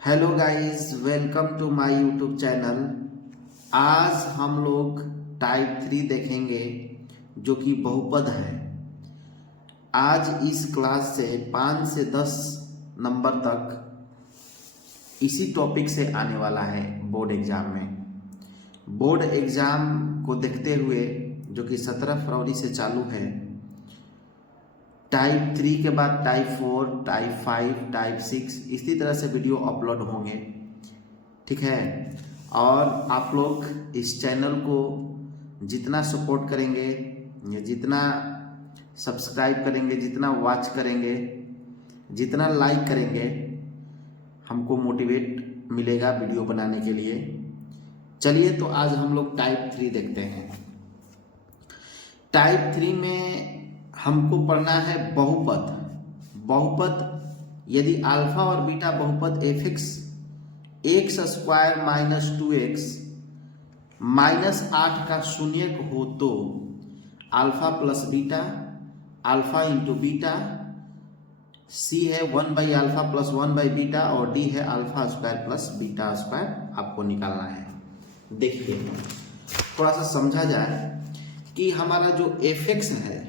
Hello guys, welcome to my YouTube channel. आज हम लोग टाइप 3 देखेंगे जो कि बहुपद है। आज इस क्लास से 5 से 10 नंबर तक इसी टॉपिक से आने वाला है बोर्ड एग्जाम में। बोर्ड एग्जाम को देखते हुए जो कि 17 फरवरी से चालू है, टाइप 3 के बाद टाइप 4, टाइप 5, टाइप 6 इसी तरह से वीडियो अपलोड होंगे, ठीक है। और आप लोग इस चैनल को जितना सपोर्ट करेंगे या जितना सब्सक्राइब करेंगे, जितना वॉच करेंगे, जितना लाइक करेंगे, हमको मोटिवेट मिलेगा वीडियो बनाने के लिए। चलिए तो आज हम लोग टाइप 3 देखते हैं। टाइप 3 में हमको पढ़ना है बहुपद। बहुपद यदि अल्फा और बीटा बहुपद f x square minus 2x minus 8 का शून्यक हो तो alpha plus beta, alpha into beta, C है 1 by alpha plus 1 by beta और डी है alpha square plus beta square आपको निकालना है। देखिए थोड़ा सा समझा जाए कि हमारा जो एफ एक्स है,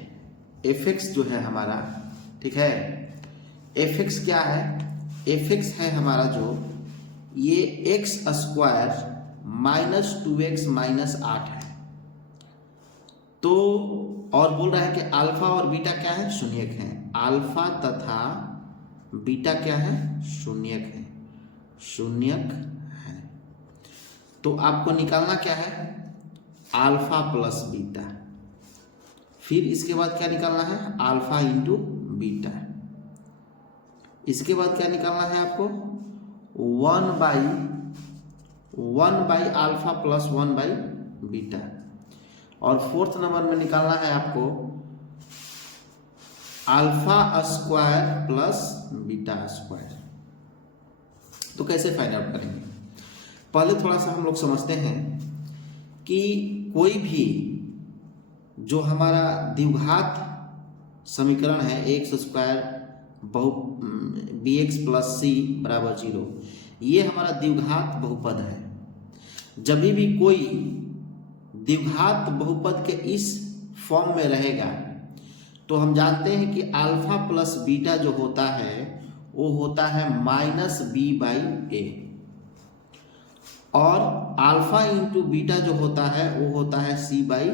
एफ एक्स जो है हमारा, ठीक है, एफ एक्स क्या है? एफ एक्स है हमारा जो ये x square minus 2x minus 8 है। तो और बोल रहा है कि अल्फा और बीटा क्या है? शून्यक है। अल्फा तथा बीटा क्या है? शून्यक है, शून्यक है। तो आपको निकालना क्या है? Alpha plus beta. फिर इसके बाद क्या निकालना है? Alpha into beta. इसके बाद क्या निकालना है आपको? 1 by alpha plus 1 by beta. और फोर्थ नंबर में निकालना है आपको alpha square plus beta square. तो कैसे फाइंड आउट करेंगे? पहले थोड़ा सा हम लोग समझते हैं कि कोई भी जो हमारा द्विघात समीकरण है x square b x plus c बराबर 0, ये हमारा द्विघात बहुपद है। जब भी कोई द्विघात बहुपद के इस फॉर्म में रहेगा तो हम जानते हैं कि अल्फा प्लस बीटा जो होता है वो होता है माइनस बी बाई ए, और अल्फा इंटू बीटा जो होता है वो होता है सी बाई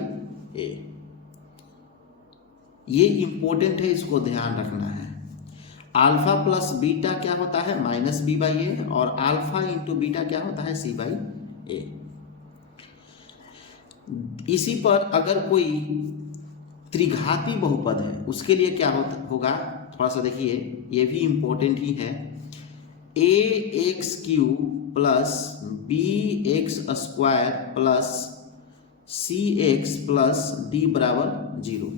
ए। ये इंपॉर्टेंट है, इसको ध्यान रखना है। अल्फा प्लस बीटा क्या होता है? माइनस बी बाई ए, और अल्फा इंटू बीटा क्या होता है? सी बाई ए। इसी पर अगर कोई त्रिघाती बहुपद है उसके लिए क्या होगा? थोड़ा सा देखिए, ये भी इंपॉर्टेंट ही है। A x cube plus b x square plus c x plus d बराबर 0।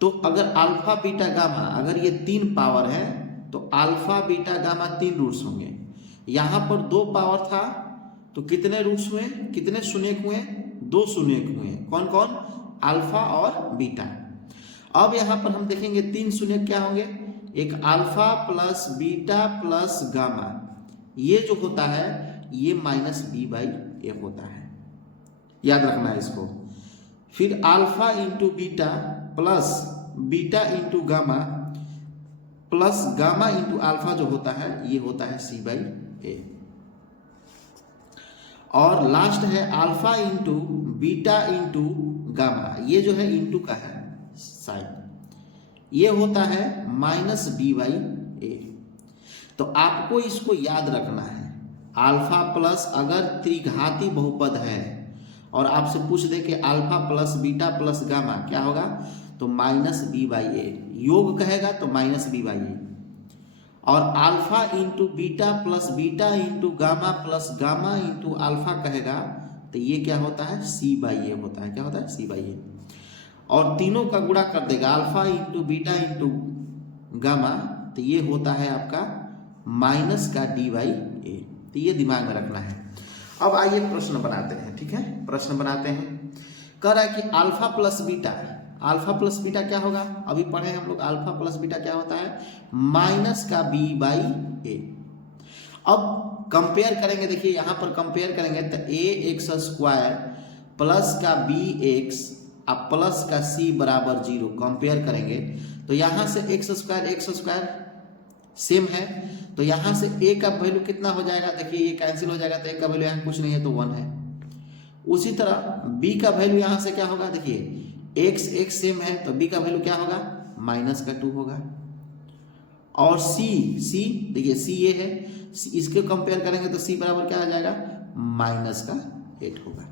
तो अगर अल्फा बीटा गामा, अगर ये 3 पावर है तो अल्फा बीटा गामा 3 रूट्स होंगे। यहां पर 2 पावर था तो कितने रूट्स हुए? कितने शून्यक हुए? 2 शून्यक हुए। कौन कौन? अल्फा और बीटा। अब यहां पर हम देखेंगे 3 शून्यक क्या होंगे? एक alpha plus beta plus gamma, ये जो होता है ये माइनस बी बाई ए होता है, याद रखना है इसको। फिर alpha into beta plus beta into gamma plus gamma into alpha जो होता है ये होता है सी बाई ए। और लास्ट है alpha into beta into gamma, ये जो है इंटू का है साइन, ये होता है माइनस बी बाई ए। तो आपको इसको याद रखना है। अल्फा प्लस अगर त्रिघाती बहुपद है और आपसे पूछ दे कि alpha plus beta plus gamma क्या होगा, तो माइनस बी बाई ए। योग कहेगा तो माइनस बी बाई ए। और alpha into beta plus beta into gamma plus gamma into alpha कहेगा तो ये क्या होता है? सी बाई ए होता है। क्या होता है? सी बाई ए। और तीनों का गुणा कर देगा, alpha into beta into gamma, तो ये होता है आपका माइनस का डी बाई ए। तो ये दिमाग में रखना है। अब आइए प्रश्न बनाते हैं, ठीक है। प्रश्न बनाते हैं, कह रहा है कि alpha plus beta, alpha plus beta क्या होगा? अभी पढ़े हम लोग, अल्फा प्लस बीटा क्या होता है? माइनस का बी बाई ए। अब कंपेयर करेंगे, देखिए यहाँ पर कंपेयर करेंगे तो ए एक्स स्क्वायर प्लस का बी एक्स अब प्लस का सी बराबर 0 कंपेयर करेंगे तो यहाँ से एक्स स्क्वायर सेम है, तो यहाँ से ए का वैल्यू कितना हो जाएगा, देखिए ये कैंसिल हो जाएगा तो ए का वैल्यू यहाँ कुछ नहीं है तो 1 है। उसी तरह बी का वैल्यू यहाँ से क्या होगा, देखिए एक्स सेम है तो बी का वैल्यू क्या होगा, माइनस का 2 होगा। और सी देखिए सी ये है, इसके कंपेयर करेंगे तो सी बराबर क्या आ जाएगा, माइनस का 8 होगा।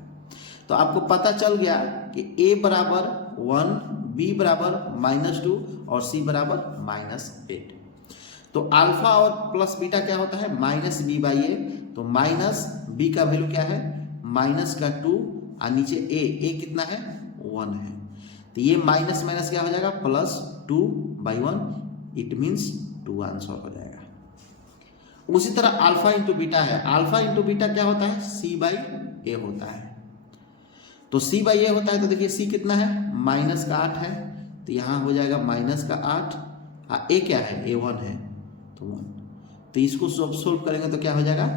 तो आपको पता चल गया कि ए बराबर 1, बी बराबर -2 और सी बराबर -8। तो अल्फा और प्लस बीटा क्या होता है, माइनस बी बाई ए, तो माइनस बी का वैल्यू क्या है, माइनस का 2 और नीचे ए कितना है, 1 है, तो ये माइनस माइनस क्या हो जाएगा, +2/1, इट मीन्स 2 आंसर हो जाएगा। उसी तरह अल्फा इंटू बीटा है, अल्फा इंटू बीटा क्या होता है, सी बाई ए होता है। तो सी बाई ए होता है तो देखिए सी कितना है, माइनस का 8 है, तो यहाँ हो जाएगा माइनस का 8, और ए क्या है, ए 1 है तो 1, तो इसको सोल्व करेंगे तो क्या हो जाएगा,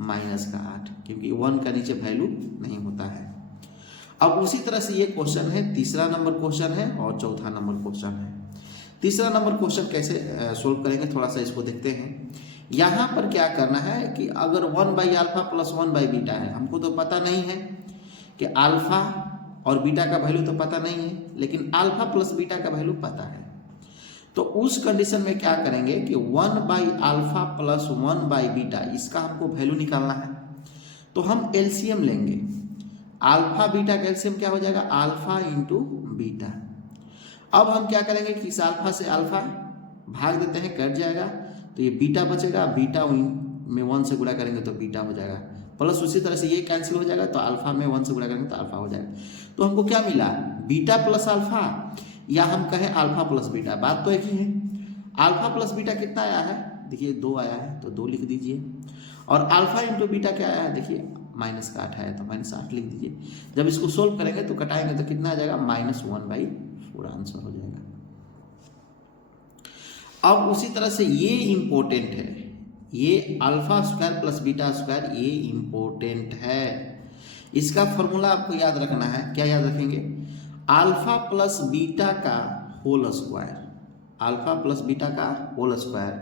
माइनस का 8, क्योंकि 1 का नीचे वैल्यू नहीं होता है। अब उसी तरह से ये क्वेश्चन है, तीसरा नंबर क्वेश्चन है और चौथा नंबर क्वेश्चन है। तीसरा नंबर क्वेश्चन कैसे सोल्व करेंगे, थोड़ा सा इसको देखते हैं। यहाँ पर क्या करना है कि अगर 1/α प्लस 1/बीटा है, हमको तो पता नहीं है कि अल्फा और बीटा का वैल्यू तो पता नहीं है, लेकिन अल्फा प्लस बीटा का वैल्यू पता है। तो उस कंडीशन में क्या करेंगे कि 1/α प्लस 1/बीटा, इसका हमको वैल्यू निकालना है। तो हम एलसीएम लेंगे, अल्फा बीटा का एलसीएम क्या हो जाएगा, अल्फा इंटू बीटा। अब हम क्या करेंगे कि इस अल्फा से अल्फा भाग देते हैं, कट जाएगा, तो ये बीटा बचेगा, बीटा में 1 से गुणा करेंगे तो बीटा हो जाएगा, प्लस उसी तरह से ये कैंसिल हो जाएगा तो अल्फा में 1 से गुणा करेंगे तो अल्फा हो जाएगा। तो हमको क्या मिला, बीटा प्लस अल्फा, या हम कहें अल्फा प्लस बीटा, बात तो एक ही है। अल्फा प्लस बीटा कितना आया है, देखिए 2 आया है तो 2 लिख दीजिए, और अल्फा इंटू बीटा क्या आया है, देखिए माइनस का 8 है तो -8 लिख दीजिए। जब इसको सोल्व करेंगे तो कटाएंगे तो कितना आ जाएगा, -1/4 आंसर हो जाएगा। अब उसी तरह से ये इंपॉर्टेंट है, ये alpha square plus beta square, ये इंपॉर्टेंट है। इसका फॉर्मूला आपको याद रखना है, क्या याद रखेंगे, अल्फा प्लस बीटा का whole square, alpha plus beta का whole square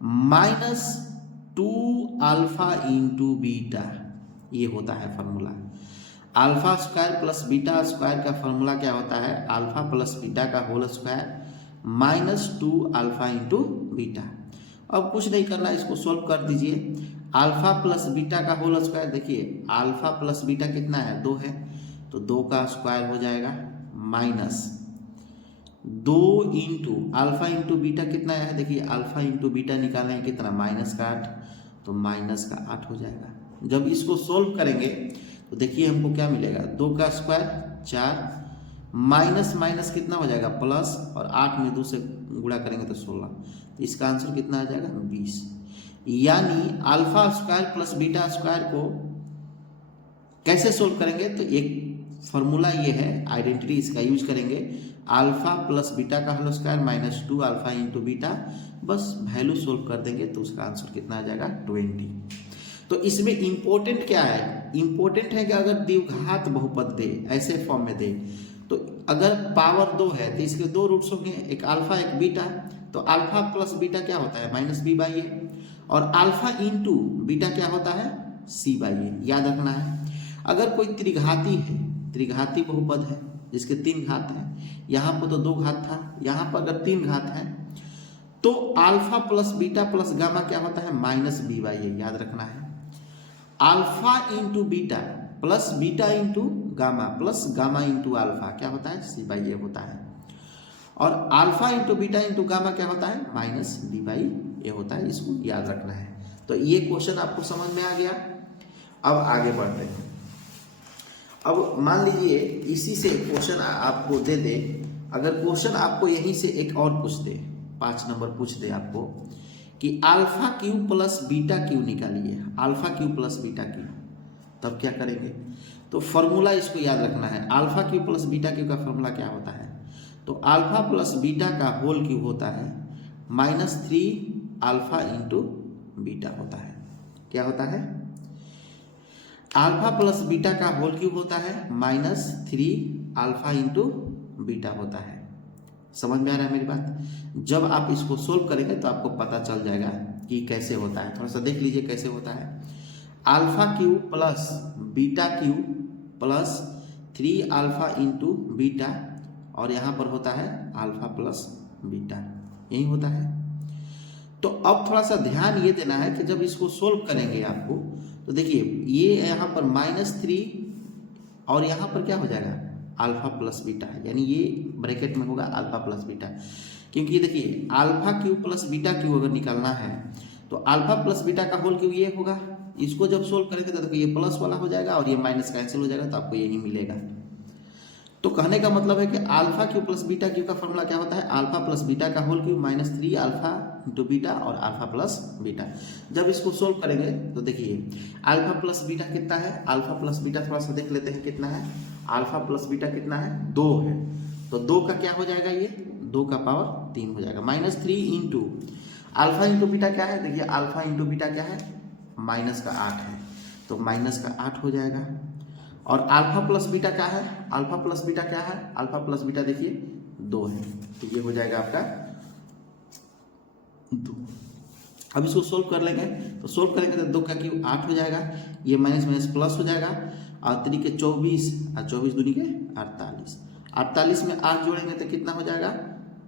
-2 alpha into beta, ये होता है formula. Alpha square plus beta square का फॉर्मूला क्या होता है, अल्फा प्लस बीटा का whole square -2 alpha into beta. अब कुछ नहीं करना, इसको सोल्व कर दीजिए। अल्फा प्लस बीटा का होल स्क्वायर, देखिए अल्फा प्लस बीटा कितना है, 2 है, तो 2 का स्क्वायर हो जाएगा, -2 इंटू अल्फा इंटू बीटा कितना है, देखिए अल्फा इंटू बीटा निकाले हैं कितना, -8, तो -8 हो जाएगा। जब इसको सोल्व करेंगे तो देखिए हमको क्या मिलेगा, 2 का स्क्वायर 4, माइनस माइनस कितना हो जाएगा, प्लस, और 8 में 2 से गुणा करेंगे तो 16, तो इसका आंसर कितना आ जाएगा, 20। यानी alpha square plus beta square को कैसे सोल्व करेंगे, तो एक फॉर्मूला ये है, आइडेंटिटी इसका यूज करेंगे, अल्फा प्लस बीटा का whole square -2 alpha into beta, बस वैल्यू सोल्व कर देंगे तो उसका आंसर कितना आ जाएगा, 20। तो इसमें इंपॉर्टेंट क्या है, इंपॉर्टेंट है कि अगर द्विघात बहुपद दे, ऐसे फॉर्म में दे, तो अगर पावर 2 है तो इसके 2 रूट्स होंगे, एक अल्फा एक बीटा, तो अल्फा प्लस बीटा क्या होता है, -b/a, और अल्फा इंटू बीटा क्या होता है, c/a, याद रखना है। अगर कोई त्रिघाती है, त्रिघाती बहुपद है जिसके 3 घात है, यहाँ पर तो 2 घात था, यहाँ पर अगर 3 घात है तो alpha plus beta plus gamma क्या होता है, -b/a, याद रखना है। Alpha into beta plus beta into gamma plus gamma into alpha क्या होता है, c/a होता है, और alpha into beta into gamma क्या होता है, -b/a होता है, इसको याद रखना है। तो ये क्वेश्चन आपको समझ में आ गया। अब आगे बढ़ते हैं। अब मान लीजिए इसी से क्वेश्चन आपको दे दे, अगर क्वेश्चन आपको यहीं से एक और पूछ दे, 5 नंबर पूछ दे आपको कि alpha cube plus beta cube निकालिए, alpha cube plus beta cube, तब क्या करेंगे, तो फॉर्मूला इसको याद रखना है। Alpha cube plus beta cube का फॉर्मूला क्या होता है, तो अल्फा प्लस बीटा का होल क्यू होता है -3 अल्फा इंटू बीटा होता है। क्या होता है? अल्फा प्लस बीटा का होल क्यूब होता है -3 अल्फा इंटू बीटा होता है। समझ में आ रहा है मेरी बात? जब आप इसको सोल्व करेंगे तो आपको पता चल जाएगा कि कैसे होता है। थोड़ा सा देख लीजिए कैसे होता है। Alpha cube plus beta cube plus 3 alpha into beta, और यहाँ पर होता है अल्फा प्लस बीटा, यही होता है। तो अब थोड़ा सा ध्यान ये देना है कि जब इसको सोल्व करेंगे आपको, तो देखिए ये यहाँ पर -3 और यहाँ पर क्या हो जाएगा अल्फा प्लस बीटा, यानी ये ब्रैकेट में होगा अल्फा प्लस बीटा। क्योंकि देखिए alpha cube plus beta cube अगर निकालना है तो अल्फा प्लस बीटा का होल क्यूब ये होगा। इसको जब सोल्व करेंगे तो देखिए ये प्लस वाला हो जाएगा और ये माइनस कैंसिल हो जाएगा, तो आपको यही मिलेगा। तो कहने का मतलब है कि alpha cube plus beta cube का फॉर्मूला क्या होता है? अल्फा प्लस बीटा का whole cube -3 alpha into beta और अल्फा प्लस बीटा। जब इसको सोल्व करेंगे तो देखिए अल्फा प्लस बीटा कितना है, अल्फा प्लस बीटा थोड़ा सा देख लेते हैं कितना है। अल्फा प्लस बीटा कितना है? 2 है। तो 2 का क्या हो जाएगा? ये 2 का पावर 3 हो जाएगा। -3 इंटू अल्फा इंटू बीटा क्या है? देखिए अल्फा इंटू बीटा क्या है? -8 है, तो -8 हो जाएगा। और अल्फा प्लस बीटा क्या है? अल्फा प्लस बीटा क्या है? अल्फा प्लस बीटा देखिए 2 है, तो ये हो जाएगा आपका 2। अब इसको सोल्व कर लेंगे, तो सोल्व करेंगे तो 2 का क्यूब 8 हो जाएगा, ये माइनस माइनस प्लस हो जाएगा, और 3 के 24 और 24 दूनी के 48। 48 में 8 जोड़ेंगे तो कितना हो जाएगा?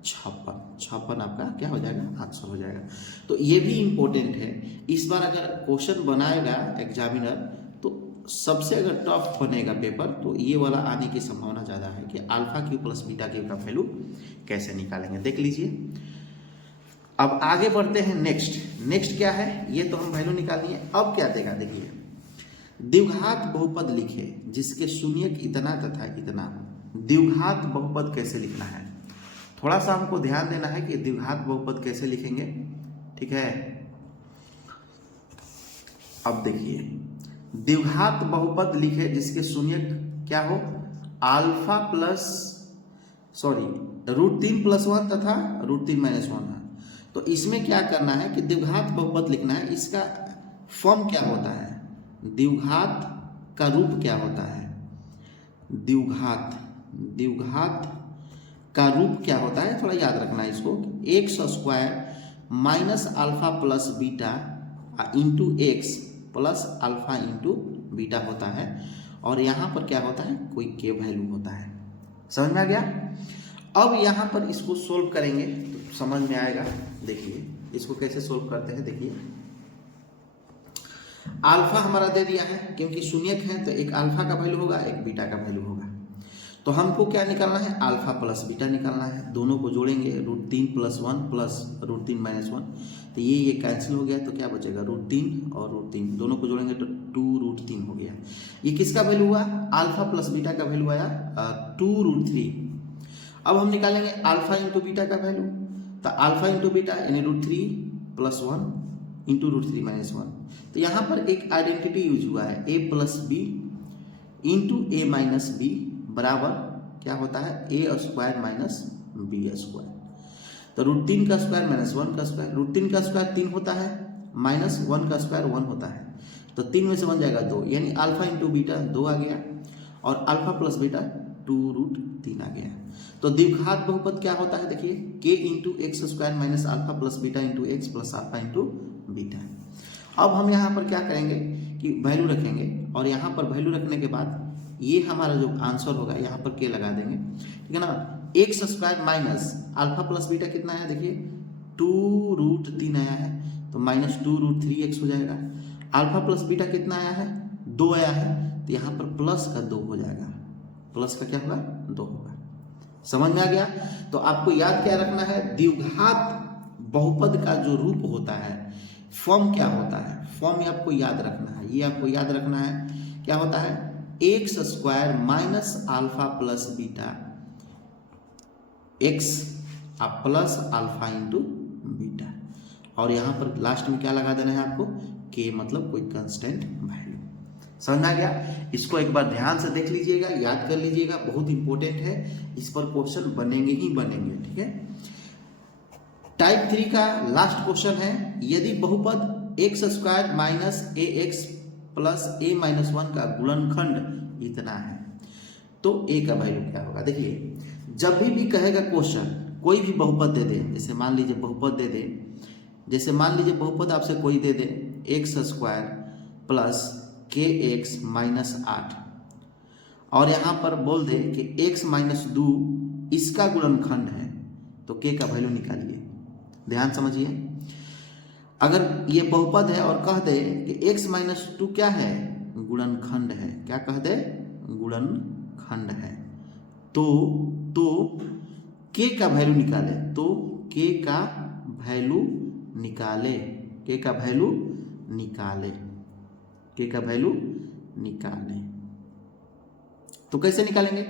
56 आपका क्या हो जाएगा? आंसर हो जाएगा। तो ये भी इम्पोर्टेंट है। इस बार अगर क्वेश्चन बनाएगा एग्जामिनर तो सबसे अगर टफ बनेगा पेपर, तो ये वाला आने की संभावना ज़्यादा है कि alpha cube plus beta cube का वैल्यू कैसे निकालेंगे। देख लीजिए। अब आगे बढ़ते हैं। नेक्स्ट क्या है? ये तो हम वैल्यू निकालनी है। अब क्या देगा? देखिए द्विघात बहुपद लिखे जिसके शून्यक इतना तथा इतना हो। द्विघात बहुपद कैसे लिखना है? थोड़ा सा हमको ध्यान देना है कि द्विघात बहुपद कैसे लिखेंगे, ठीक है। अब देखिए द्विघात बहुपद लिखे जिसके शून्यक क्या हो? अल्फा प्लस √3 + 1 तथा √3 - 1 है। तो इसमें क्या करना है कि द्विघात बहुपद लिखना है। इसका फॉर्म क्या होता है? द्विघात का रूप क्या होता है? द्विघात का रूप क्या होता है? थोड़ा याद रखना है इसको। x² minus alpha plus beta into x plus alpha into beta होता है, और यहाँ पर क्या होता है? कोई के वैल्यू होता है। समझ में आ गया? अब यहाँ पर इसको सोल्व करेंगे तो समझ में आएगा। देखिए इसको कैसे सोल्व करते हैं। देखिए अल्फा हमारा दे दिया है, क्योंकि शून्यक है तो एक अल्फा का वैल्यू होगा, एक बीटा का वैल्यू होगा। तो हमको क्या निकालना है? अल्फा प्लस बीटा निकालना है। दोनों को जोड़ेंगे √3 + 1 प्लस √3 - 1, तो ये कैंसिल हो गया, तो क्या बचेगा? √3 और √3 दोनों को जोड़ेंगे तो 2√3 हो गया। ये किसका वैल्यू हुआ? अल्फा प्लस बीटा का वैल्यू आया 2√3। अब हम निकालेंगे अल्फा इंटू बीटा का वैल्यू। तो अल्फा इंटू बीटा यानी √3 + 1 इंटू √3 - 1। तो यहाँ पर एक आइडेंटिटी यूज हुआ है, a + b into a - b बराबर क्या होता है? a² - b²। तो √3 का स्क्वायर - 1 का स्क्वायर, √3 का स्क्वायर 3 होता है, -1 का स्क्वायर 1 होता है, तो 3 में से बन जाएगा 2, यानी अल्फा इंटू बीटा 2 आ गया, और अल्फा प्लस बीटा 2√3 आ गया। तो द्विघात बहुपद क्या होता है? देखिए k into x² minus alpha plus beta into x plus alpha into beta. अब हम यहाँ पर क्या करेंगे कि वैल्यू रखेंगे, और यहाँ पर वैल्यू रखने के बाद ये हमारा जो आंसर होगा यहाँ पर k लगा देंगे, ठीक है ना। x² minus alpha plus beta कितना है? देखिए 2√3 आया है, तो -2√3x हो जाएगा। अल्फा प्लस बीटा कितना आया है? 2 आया है, तो यहाँ पर प्लस का 2 हो जाएगा। प्लस का क्या होगा? 2 होगा। समझ में आ गया? तो आपको याद क्या रखना है? द्विघात बहुपद का जो रूप होता है, फॉर्म क्या होता है? फॉर्म आपको याद रखना है। ये आपको याद रखना है क्या होता है? x² minus alpha plus beta x plus alpha into beta, और यहाँ पर लास्ट में क्या लगा देना है आपको? k, मतलब कोई कांस्टेंट वैल्यू। समझ में आ गया? इसको एक बार ध्यान से देख लीजिएगा, याद कर लीजिएगा, बहुत इंपॉर्टेंट है। इस पर क्वेश्चन बनेंगे ही बनेंगे, ठीक है। टाइप 3 का लास्ट क्वेश्चन है, यदि बहुपद x square minus a x plus a minus 1 का गुणनखंड इतना है, तो ए का वैल्यू क्या होगा। देखिए जब भी कहेगा क्वेश्चन, कोई भी बहुपद दे दे, जैसे मान लीजिए बहुपद दे दे, जैसे मान लीजिए बहुपद आपसे कोई दे दे एक्स स्क्वायर प्लस के एक्स माइनस 8, और यहाँ पर बोल दे कि एक्स माइनस 2 इसका गुणनखंड है, तो के का वैल्यू निकालिए। ध्यान समझिए, अगर ये बहुपद है और कह दे कि x माइनस 2 क्या है, गुणनखंड है, क्या कह दे, गुणनखंड है, तो k का वैल्यू निकाले, तो k का वैल्यू निकाले, k का वैल्यू निकाले, k का वैल्यू निकाले। तो कैसे निकालेंगे,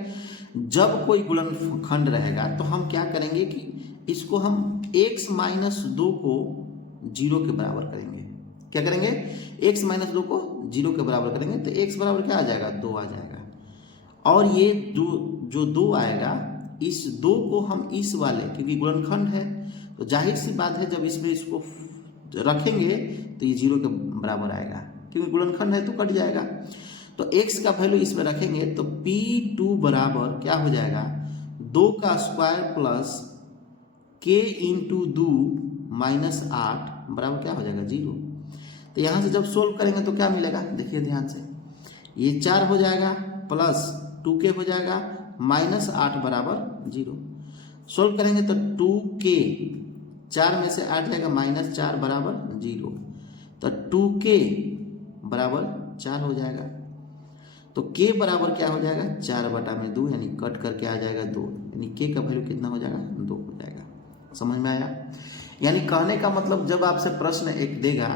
जब कोई गुणनखंड रहेगा तो हम क्या करेंगे कि इसको हम x माइनस 2 को 0 के बराबर करेंगे। क्या करेंगे, x माइनस 2 को 0 के बराबर करेंगे, तो x बराबर क्या आ जाएगा, 2 आ जाएगा। और ये जो 2 आएगा, इस 2 को हम इस वाले, क्योंकि गुणनखंड है तो जाहिर सी बात है जब इसमें इसको रखेंगे तो ये 0 के बराबर आएगा, क्योंकि गुणनखंड है तो कट जाएगा। तो x का वैल्यू इसमें रखेंगे तो P2 बराबर क्या हो जाएगा, 2 का square plus k into 2 minus 8 बराबर क्या हो जाएगा, 0। तो यहाँ से जब सोल्व करेंगे तो क्या मिलेगा, देखिए ध्यान से, ये 4 हो जाएगा प्लस 2k हो जाएगा माइनस 8 बराबर 0। सोल्व करेंगे तो 2k, 4 में से 8 जाएगा माइनस 4 बराबर 0, तो 2k बराबर 4 हो जाएगा। तो k बराबर क्या हो जाएगा, 4/2, यानी कट करके आ जाएगा 2, यानी k का वैल्यू कितना हो जाएगा, 2 हो जाएगा। समझ में आया। यानी कहने का मतलब जब आपसे प्रश्न एक देगा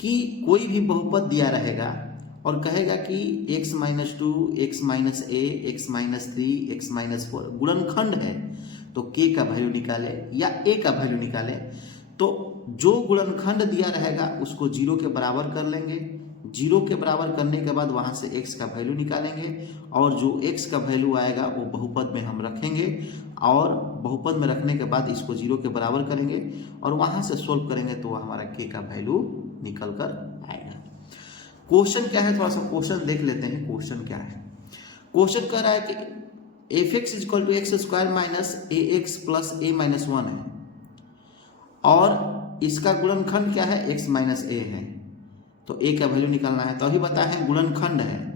कि कोई भी बहुपद दिया रहेगा और कहेगा कि x minus 2, x minus a, x minus 3, x minus 4 गुणनखंड है, तो k का वैल्यू निकाले या a का वैल्यू निकाले, तो जो गुणनखंड दिया रहेगा उसको 0 के बराबर कर लेंगे, 0 के बराबर करने के बाद वहां से x का वैल्यू निकालेंगे, और जो x का वैल्यू आएगा वो बहुपद में हम रखेंगे, और बहुपद में रखने के बाद इसको 0 के बराबर करेंगे और वहां से सोल्व करेंगे तो हमारा k का वैल्यू निकल कर आएगा। क्वेश्चन क्या है, थोड़ा सा क्वेश्चन देख लेते हैं। क्वेश्चन क्या है, क्वेश्चन कह रहा है कि fx equal to x square minus a x plus a minus 1 है, और इसका गुणनखंड क्या है, x माइनस ए है, तो a का वैल्यू निकालना है। तो अभी बताएं गुणनखंड है,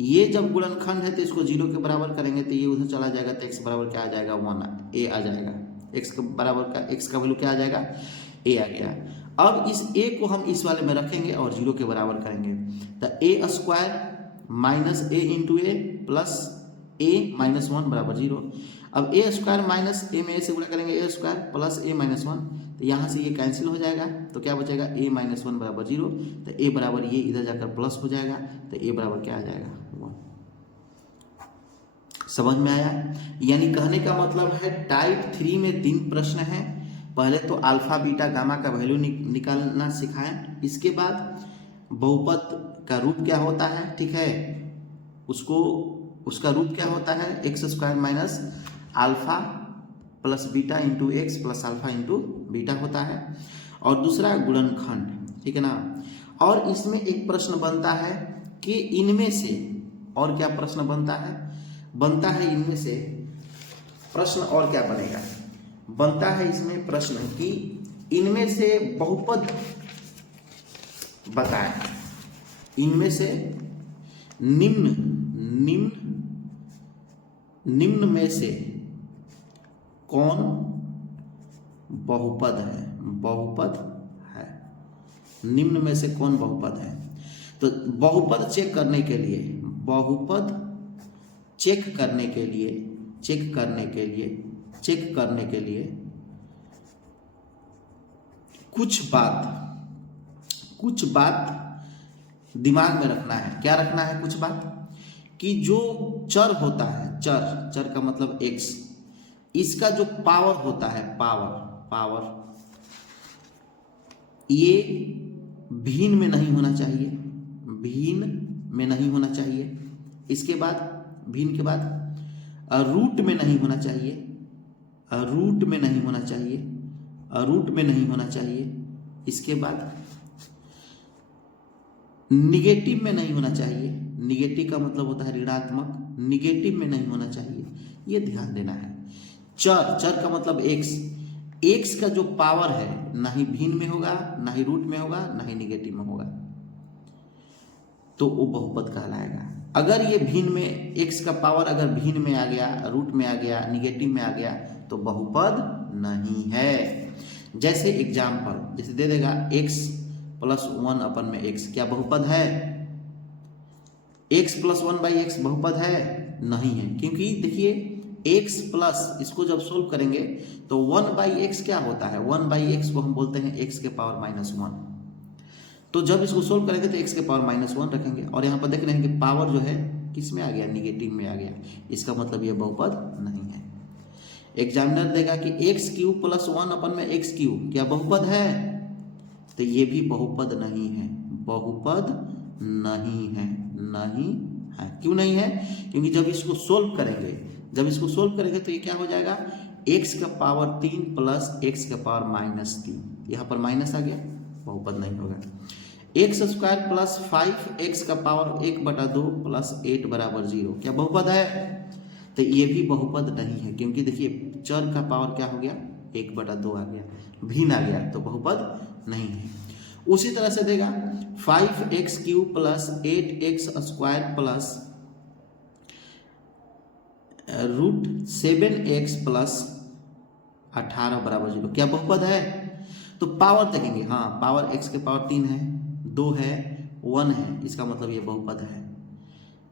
ये जब गुणनखंड है तो इसको 0 के बराबर करेंगे तो ये उधर चला जाएगा, तो x बराबर क्या आ जाएगा, 1 a आ जाएगा, x के बराबर का x का वैल्यू क्या आ जाएगा, a आ गया। अब इस a को हम इस वाले में रखेंगे और 0 के बराबर करेंगे, तो a square minus a into A plus a minus 1 बराबर 0। अब a स्क्वायर माइनस a में a से गुणा करेंगे, a square plus a minus 1, तो यहाँ से ये कैंसिल हो जाएगा, तो क्या बचेगा, a माइनस 1 बराबर 0, तो a बराबर ये इधर जाकर प्लस हो जाएगा, तो a बराबर क्या आ जाएगा, 1। समझ में आया। यानी कहने का मतलब है टाइप 3 में 3 प्रश्न हैं। पहले तो अल्फा बीटा गामा का वैल्यू निकालना सिखाएं, इसके बाद बहुपद का रूप क्या होता है, ठीक है, उसका रूप क्या होता है, x square minus alpha plus beta into x plus alpha into beta होता है, और दूसरा गुणनखंड, ठीक है ना। और इसमें एक प्रश्न बनता है कि इनमें से, और क्या प्रश्न बनता है इनमें से प्रश्न, और क्या बनेगा, बनता है इसमें प्रश्न कि इनमें से बहुपद बताएं, इनमें से निम्न में से कौन बहुपद है, निम्न में से कौन बहुपद है। तो बहुपद चेक करने के लिए कुछ बात दिमाग में रखना है। क्या रखना है, कुछ बात, कि जो चर होता है, चर का मतलब x, इसका जो पावर होता है, पावर ये भिन्न में नहीं होना चाहिए, इसके बाद भिन्न के बाद रूट में नहीं होना चाहिए, इसके बाद निगेटिव में नहीं होना चाहिए। निगेटिव का मतलब होता है ऋणात्मक, निगेटिव में नहीं होना चाहिए, ये ध्यान देना है। चर का मतलब एक्स का जो पावर है ना ही भिन्न में होगा, ना ही रूट में होगा, ना ही निगेटिव में होगा, तो वो बहुपद कहलाएगा। अगर ये भिन्न में एक्स का पावर अगर भिन्न में आ गया, रूट में आ गया, निगेटिव में आ गया, तो बहुपद नहीं है। जैसे एग्जाम्पल जैसे दे देगा x + 1 अपन में x, क्या बहुपद है? x + 1/x बहुपद है? नहीं है, क्योंकि देखिए x प्लस इसको जब सोल्व करेंगे तो 1/x क्या होता है? 1/x को हम बोलते हैं x के पावर -1। तो जब इसको सोल्व करेंगे तो x के पावर -1 रखेंगे, और यहाँ पर देख रहे हैं कि पावर जो है किस में आ गया? निगेटिव में आ गया। इसका मतलब ये बहुपद नहीं है। एग्जामिनर देगा कि x³ + 1 अपन में x³ क्या बहुपद है? तो ये भी बहुपद नहीं है, बहुपद नहीं है, नहीं है। क्यों नहीं है? क्योंकि जब इसको सोल्व करेंगे तो ये क्या हो जाएगा? x का पावर 3 + x का पावर -3, यहाँ पर माइनस आ गया, बहुपद नहीं होगा। x² + 5x का पावर 1/2 + 8 = 0, क्या बहुपद है? तो ये भी बहुपद नहीं है, क्योंकि देखिए चर का पावर क्या हो गया? 1/2 आ गया, भिन्न आ गया, तो बहुपद नहीं है। उसी तरह से देगा 5x³ + 8x² + √7x + 18 = 0, क्या बहुपद है? तो पावर देखेंगे, हाँ पावर x के पावर 3 है, 2 है, 1 है, इसका मतलब ये बहुपद है।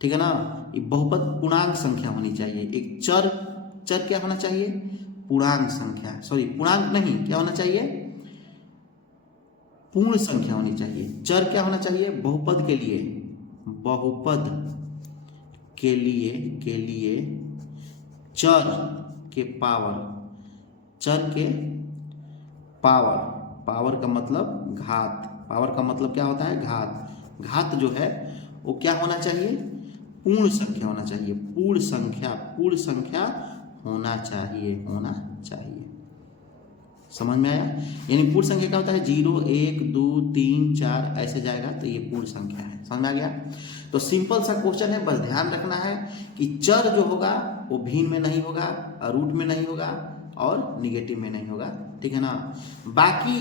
ठीक है ना? ये बहुपद पूर्णांक संख्या होनी चाहिए। एक चर क्या होना चाहिए? पूर्णांक संख्या, सॉरी पूर्णांक नहीं, क्या होना चाहिए? पूर्ण संख्या होनी चाहिए। चर क्या होना चाहिए? बहुपद के लिए चर के पावर का मतलब घात, पावर का मतलब क्या होता है? घात जो है वो क्या होना चाहिए? पूर्ण संख्या होना चाहिए, पूर्ण संख्या होना चाहिए। समझ में आया? यानी पूर्ण संख्या क्या होता है? 0, 1, 2, 3, 4 ऐसे जाएगा, तो ये पूर्ण संख्या है। समझ में आ गया? तो सिंपल सा क्वेश्चन है, बस ध्यान रखना है कि चर जो होगा वो भिन्न में नहीं होगा, रूट में नहीं होगा, और निगेटिव में नहीं होगा। ठीक है ना? बाकी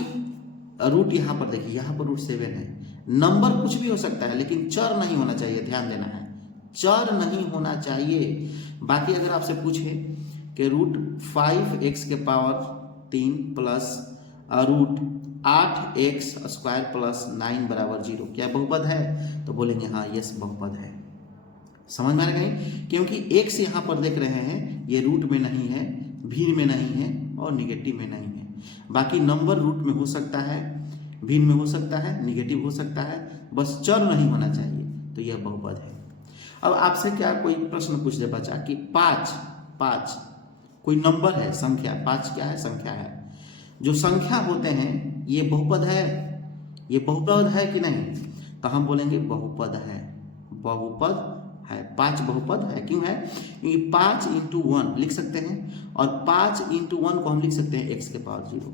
रूट यहाँ पर देखिए, यहाँ पर √7 है, नंबर कुछ भी हो सकता है, लेकिन चर नहीं होना चाहिए, ध्यान देना है, चर नहीं होना चाहिए। बाकी अगर आपसे पूछे कि √5x के पावर 3 + √8x² + 9 = 0, क्या बहुपद है? तो बोलेंगे हाँ यस बहुपद है। समझ में आ रहा है? क्योंकि x यहाँ पर देख रहे हैं ये रूट में नहीं है, भिन्न में नहीं है, और निगेटिव में नहीं है। बाकी नंबर रूट में हो सकता है, भिन्न में हो सकता है, निगेटिव हो सकता है, बस चर नहीं होना चाहिए, तो यह बहुपद है। अब आपसे क्या कोई प्रश्न पूछ दे बच्चा कि 5 कोई नंबर है, संख्या, 5 क्या है? संख्या है। जो संख्या होते हैं ये बहुपद है, ये बहुपद है कि नहीं? तो हम बोलेंगे बहुपद है, 5 बहुपद है। क्यों है? क्योंकि 5 × 1 लिख सकते हैं, और 5 × 1 को हम लिख सकते हैं x के पावर 0,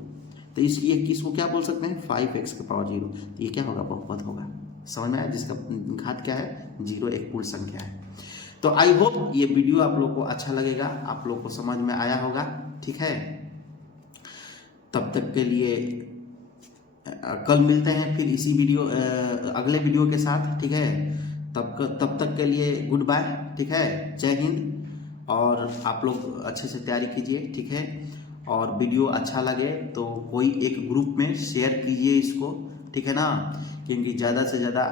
तो ये किसको क्या बोल सकते हैं? 5x के पावर 0, तो ये क्या होगा? बहुपद होगा। समझ में आया? जिसका घात क्या है? 0, एक पूर्ण संख्या है। तो आई होप ये वीडियो आप लोग को अच्छा लगेगा, आप लोग को समझ में आया होगा। ठीक है, तब तक के लिए कल मिलते हैं फिर इसी अगले वीडियो के साथ। ठीक है, तब तक के लिए गुड बाय। ठीक है, जय हिंद, और आप लोग अच्छे से तैयारी कीजिए। ठीक है, और वीडियो अच्छा लगे तो कोई एक ग्रुप में शेयर कीजिए इसको। ठीक है ना? क्योंकि ज़्यादा से ज़्यादा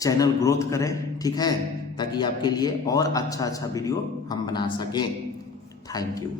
चैनल ग्रोथ करे। ठीक है, ताकि आपके लिए और अच्छा वीडियो हम बना सकें। Thank you.